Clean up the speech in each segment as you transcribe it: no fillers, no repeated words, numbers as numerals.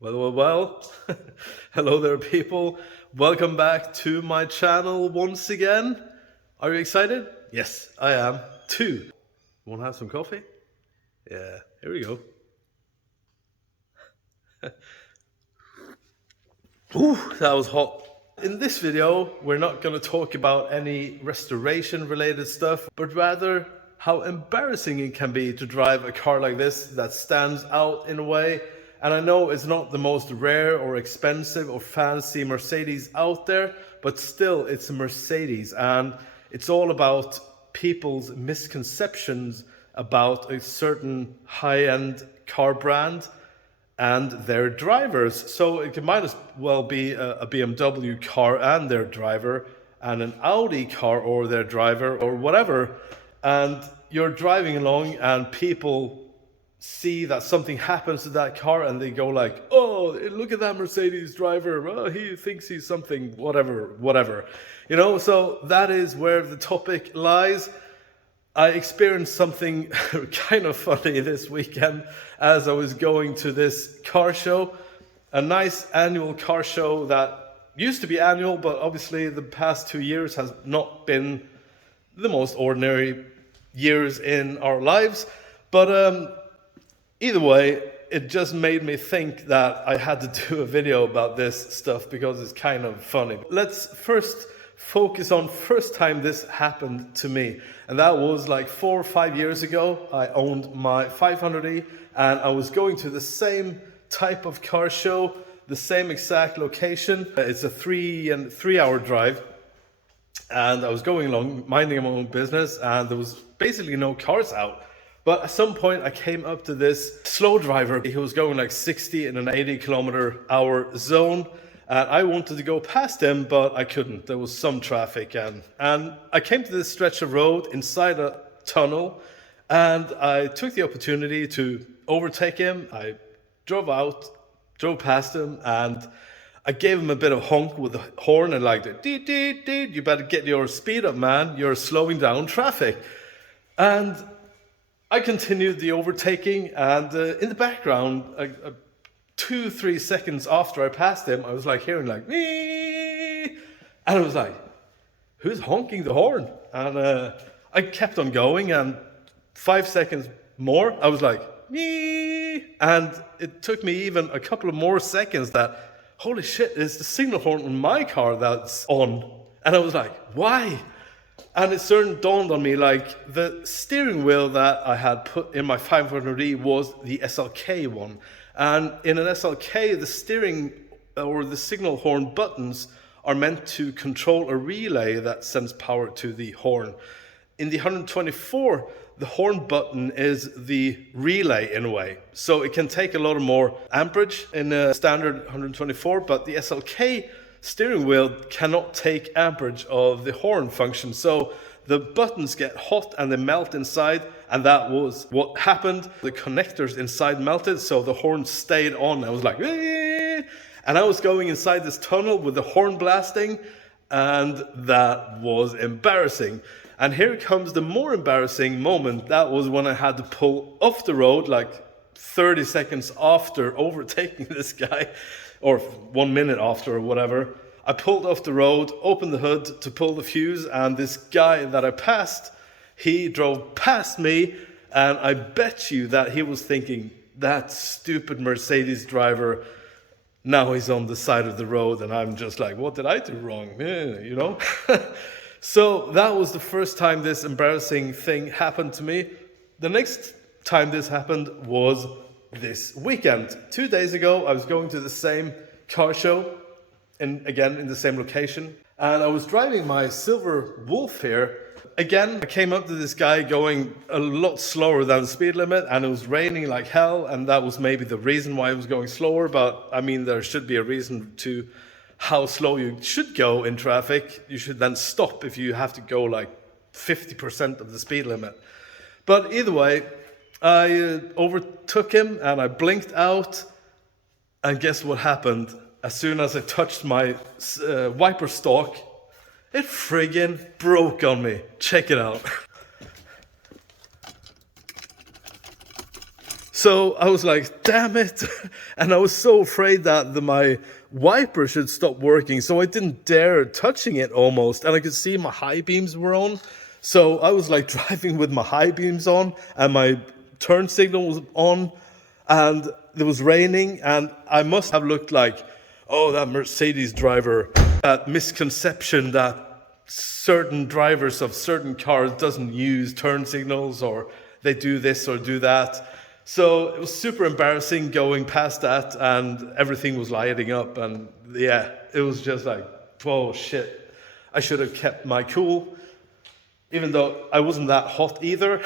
Well. Hello there, people. Welcome back to my channel once again. Are you excited? Yes, I am too. Want to have some coffee? Yeah, here we go. Ooh, that was hot. In this video, we're not going to talk about any restoration related stuff, but rather how embarrassing it can be to drive a car like this that stands out in a way. And I know it's not the most rare or expensive or fancy Mercedes out there, but still it's a Mercedes, and it's all about people's misconceptions about a certain high-end car brand and their drivers. So it might as well be a BMW car and their driver, and an Audi car or their driver, or whatever. And you're driving along and people see that something happens to that car and they go like, oh, look at that Mercedes driver, oh, he thinks he's something, whatever. So that is where the topic lies. I experienced something kind of funny this weekend as I was going to this car show, a nice annual car show that used to be annual, but obviously the past 2 years has not been the most ordinary years in our lives. But either way, it just made me think that I had to do a video about this stuff because it's kind of funny. Let's first focus on first time this happened to me, and that was like 4 or 5 years ago. I owned my 500e and I was going to the same type of car show, the same exact location. It's a 3 hour drive, and I was going along minding my own business, and there was basically no cars out. But at some point I came up to this slow driver. He was going like 60 in an 80-kilometer-hour zone. And I wanted to go past him, but I couldn't. There was some traffic. And I came to this stretch of road inside a tunnel, and I took the opportunity to overtake him. I drove past him, and I gave him a bit of honk with the horn and like, deed, you better get your speed up, man. You're slowing down traffic. And I continued the overtaking, and in the background, 2-3 seconds after I passed him, I was like hearing like, "Wee!" And I was like, who's honking the horn? And I kept on going, and 5 seconds more, I was like, "Wee!" And it took me even a couple of more seconds that, holy shit, it's the signal horn on my car that's on. And I was like, why? And it soon dawned on me, like, the steering wheel that I had put in my 500e was the SLK one. And in an SLK, the steering or the signal horn buttons are meant to control a relay that sends power to the horn. In the 124, the horn button is the relay in a way. So it can take a lot more amperage in a standard 124, but the SLK steering wheel cannot take amperage of the horn function. So the buttons get hot and they melt inside, and that was what happened. The connectors inside melted, so the horn stayed on. I was like, "Eee!" And I was going inside this tunnel with the horn blasting, and that was embarrassing. And here comes the more embarrassing moment. That was when I had to pull off the road like 30 seconds after overtaking this guy, or 1 minute after, or whatever. I pulled off the road, opened the hood to pull the fuse, and this guy that I passed, he drove past me, and I bet you that he was thinking, that stupid Mercedes driver, now he's on the side of the road, and I'm just like, what did I do wrong? So that was the first time this embarrassing thing happened to me. The next time this happened was this weekend. 2 days ago, I was going to the same car show, and again in the same location, and I was driving my Silver Wolf here. Again, I came up to this guy going a lot slower than the speed limit, and it was raining like hell, and that was maybe the reason why I was going slower. But I mean, there should be a reason to how slow you should go in traffic. You should then stop if you have to go like 50% of the speed limit. But either way, I overtook him and I blinked out, and guess what happened? As soon as I touched my wiper stalk, it friggin' broke on me. Check it out. So I was like, damn it. And I was so afraid that my wiper should stop working. So I didn't dare touching it almost. And I could see my high beams were on. So I was like driving with my high beams on and my turn signal was on. And it was raining. And I must have looked like, oh, that Mercedes driver, that misconception that certain drivers of certain cars doesn't use turn signals, or they do this or do that. So it was super embarrassing going past that, and everything was lighting up, and yeah, it was just like, whoa, shit. I should have kept my cool, even though I wasn't that hot either.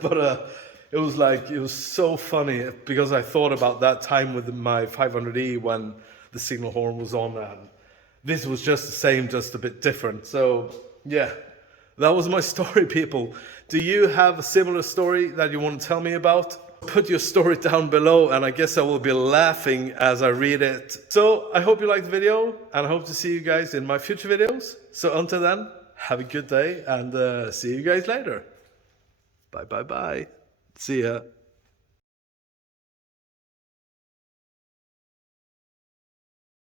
But it was so funny because I thought about that time with my 500e when the signal horn was on, and this was just the same, just a bit different. So yeah, that was my story, people. Do you have a similar story that you want to tell me about? Put your story down below, and I guess I will be laughing as I read it. So I hope you liked the video, and I hope to see you guys in my future videos. So until then, have a good day, and see you guys later. Bye. See ya.